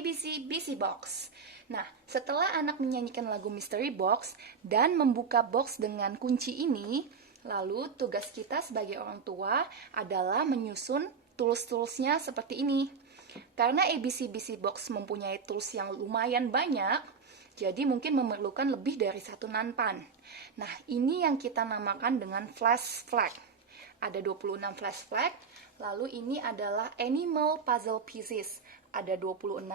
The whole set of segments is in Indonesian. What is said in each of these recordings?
ABC BC Box. Nah, setelah anak menyanyikan lagu Mystery Box dan membuka box dengan kunci ini, lalu tugas kita sebagai orang tua adalah menyusun tools-toolsnya seperti ini. Karena ABC BC Box mempunyai tools yang lumayan banyak, jadi mungkin memerlukan lebih dari satu nanpan. Nah, ini yang kita namakan dengan flash flag. Ada 26 flash flag. Lalu ini adalah animal puzzle pieces. Ada 26.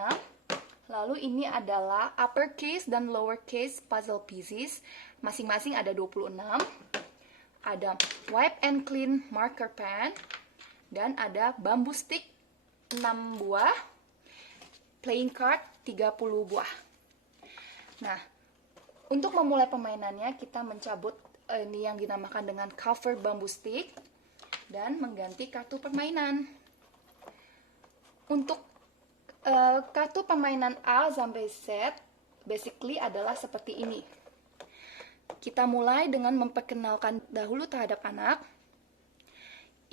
Lalu ini adalah uppercase dan lowercase puzzle pieces. Masing-masing ada 26. Ada wipe and clean marker pen. Dan ada bamboo stick 6 buah. Playing card 30 buah. Nah, untuk memulai permainannya kita mencabut ini yang dinamakan dengan cover bamboo stick dan mengganti kartu permainan. Untuk kartu permainan A sampai Z basically adalah seperti ini. Kita mulai dengan memperkenalkan dahulu terhadap anak.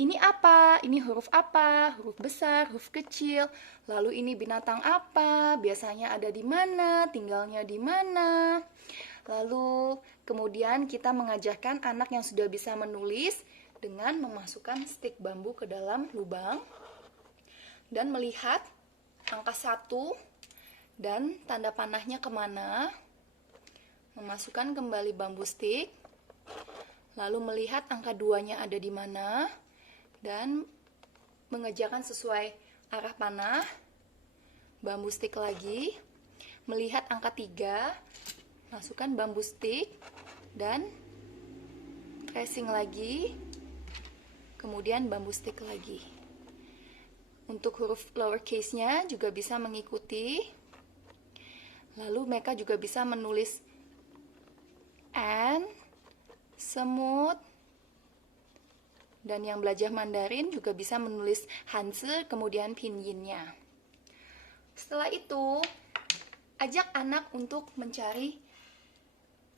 Ini apa? Ini huruf apa? Huruf besar, huruf kecil. Lalu ini binatang apa? Biasanya ada di mana? Tinggalnya di mana? Lalu kemudian kita mengajarkan anak yang sudah bisa menulis dengan memasukkan stik bambu ke dalam lubang dan melihat angka 1 dan tanda panahnya kemana, memasukkan kembali bambu stik, lalu melihat angka 2-nya ada di mana, dan mengerjakan sesuai arah panah, bambu stik lagi, melihat angka 3, masukkan bambu stik, dan tracing lagi, kemudian bambu stik lagi. Untuk huruf lowercase-nya juga bisa mengikuti. Lalu mereka juga bisa menulis N, semut, dan yang belajar Mandarin juga bisa menulis Hanzi, kemudian pinyin-nya. Setelah itu, ajak anak untuk mencari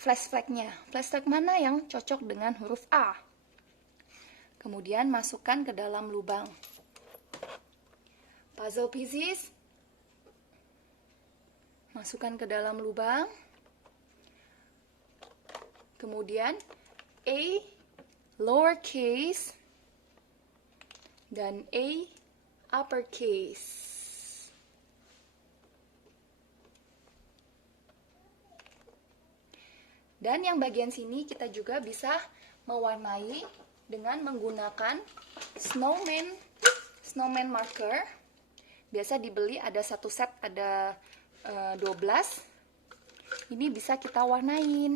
flash flag-nya. Flash flag mana yang cocok dengan huruf A? Kemudian masukkan ke dalam lubang. Puzzle pieces, masukkan ke dalam lubang. Kemudian A lowercase dan A uppercase. Dan yang bagian sini kita juga bisa mewarnai dengan menggunakan snowman marker. Biasa dibeli ada satu set, ada 12. Ini bisa kita warnain.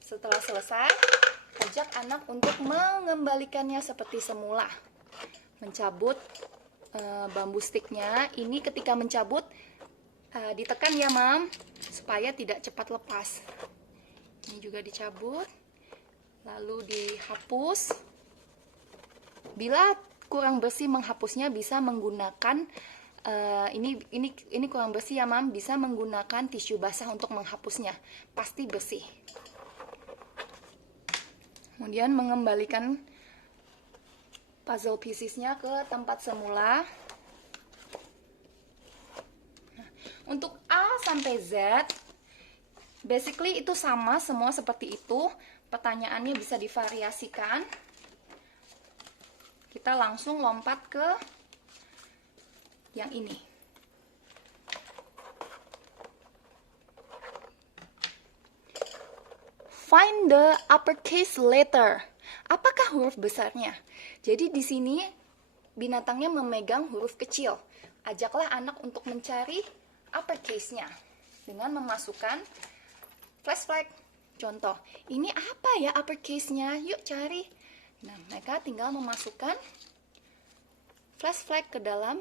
Setelah selesai, ajak anak untuk mengembalikannya seperti semula. Mencabut bambu stiknya. Ini ketika mencabut ditekan ya mam, supaya tidak cepat lepas. Ini juga dicabut, lalu dihapus. Bila kurang bersih menghapusnya bisa menggunakan ini kurang bersih ya mam, bisa menggunakan tisu basah untuk menghapusnya, pasti bersih. Kemudian mengembalikan puzzle piecesnya ke tempat semula. Nah, untuk A sampai Z basically itu sama semua seperti itu. Pertanyaannya bisa divariasikan. Kita langsung lompat ke yang ini. Find the uppercase letter. Apakah huruf besarnya? Jadi di sini binatangnya memegang huruf kecil. Ajaklah anak untuk mencari uppercase-nya dengan memasukkan flash flag. Contoh, ini apa ya uppercase-nya? Yuk cari. Nah, mereka tinggal memasukkan flash flag ke dalam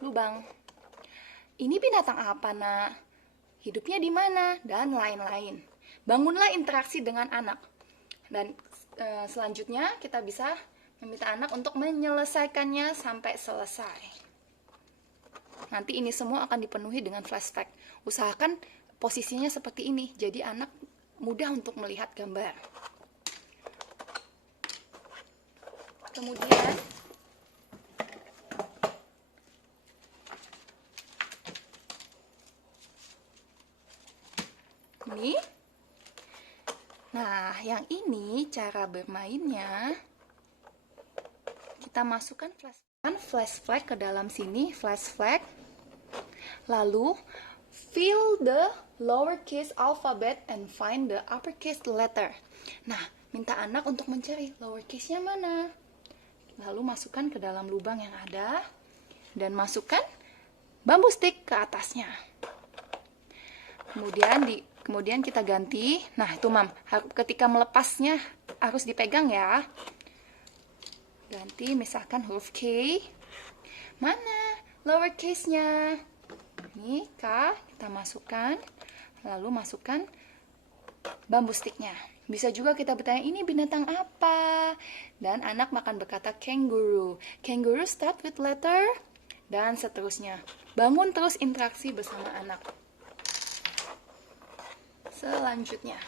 lubang. Ini binatang apa, nak? Hidupnya di mana? Dan lain-lain. Bangunlah interaksi dengan anak. Dan selanjutnya kita bisa meminta anak untuk menyelesaikannya sampai selesai. Nanti ini semua akan dipenuhi dengan flash flag. Usahakan posisinya seperti ini, jadi anak mudah untuk melihat gambar. Kemudian ini. Nah, yang ini cara bermainnya. Kita masukkan flash flag ke dalam sini, flash flag. Lalu fill the lowercase alphabet and find the uppercase letter. Nah, minta anak untuk mencari lowercase-nya mana. Lalu masukkan ke dalam lubang yang ada dan masukkan bambu stick ke atasnya. Kemudian kita ganti. Nah, itu Mam, ketika melepasnya harus dipegang ya. Ganti misalkan huruf K. Mana lowercase-nya? Ini K, kita masukkan. Lalu masukkan bambu sticknya. Bisa juga kita bertanya, ini binatang apa? Dan anak akan berkata kangaroo. Kangaroo start with letter. Dan seterusnya. Bangun terus interaksi bersama anak. Selanjutnya,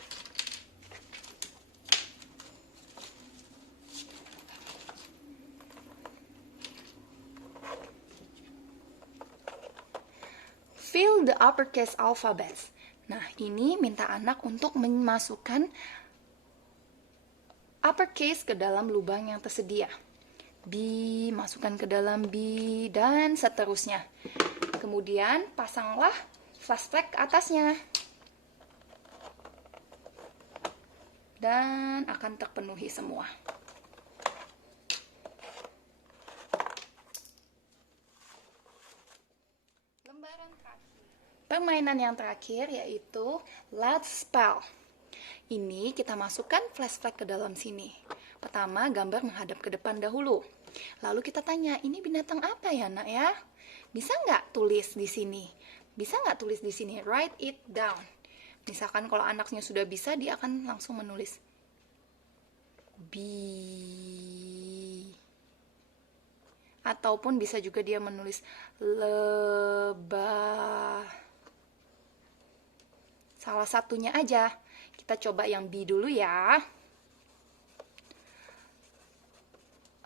fill the uppercase alphabets. Nah, ini minta anak untuk memasukkan uppercase ke dalam lubang yang tersedia. B, masukkan ke dalam B, dan seterusnya. Kemudian, pasanglah flash flag ke atasnya. Dan akan terpenuhi semua. Permainan yang terakhir yaitu Let's Spell. Ini kita masukkan flash flag ke dalam sini. Pertama, gambar menghadap ke depan dahulu. Lalu kita tanya, ini binatang apa ya, Nak ya? Bisa nggak tulis di sini? Bisa nggak tulis di sini? Write it down. Misalkan kalau anaknya sudah bisa, dia akan langsung menulis B. Ataupun bisa juga dia menulis lebah. Salah satunya aja. Kita coba yang B dulu ya.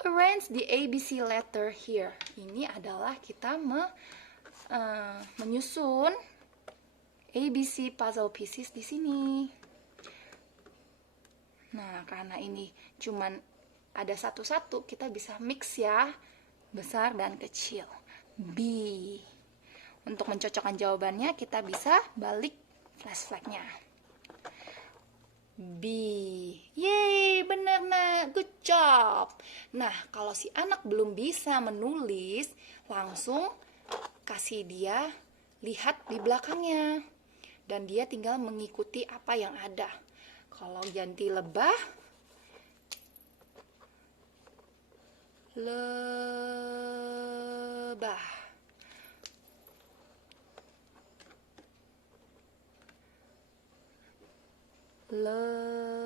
Arrange the ABC letter here. Ini adalah kita menyusun ABC puzzle pieces di sini. Nah, karena ini cuman ada satu-satu, kita bisa mix ya, besar dan kecil. B. Untuk mencocokkan jawabannya, kita bisa balik flash flagnya. B. Yeay, benar nak, good job. Nah, kalau si anak belum bisa menulis, langsung kasih dia lihat di belakangnya. Dan dia tinggal mengikuti apa yang ada. Kalau ganti lebah, lebah. Lebah.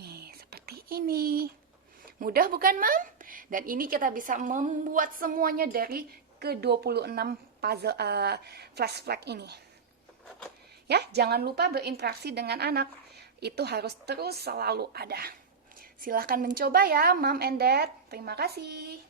Nih, seperti ini. Mudah bukan, Mam? Dan ini kita bisa membuat semuanya dari ke-26 puzzle flash flag ini. Ya, jangan lupa berinteraksi dengan anak. Itu harus terus selalu ada. Silahkan mencoba ya, Mom and Dad. Terima kasih.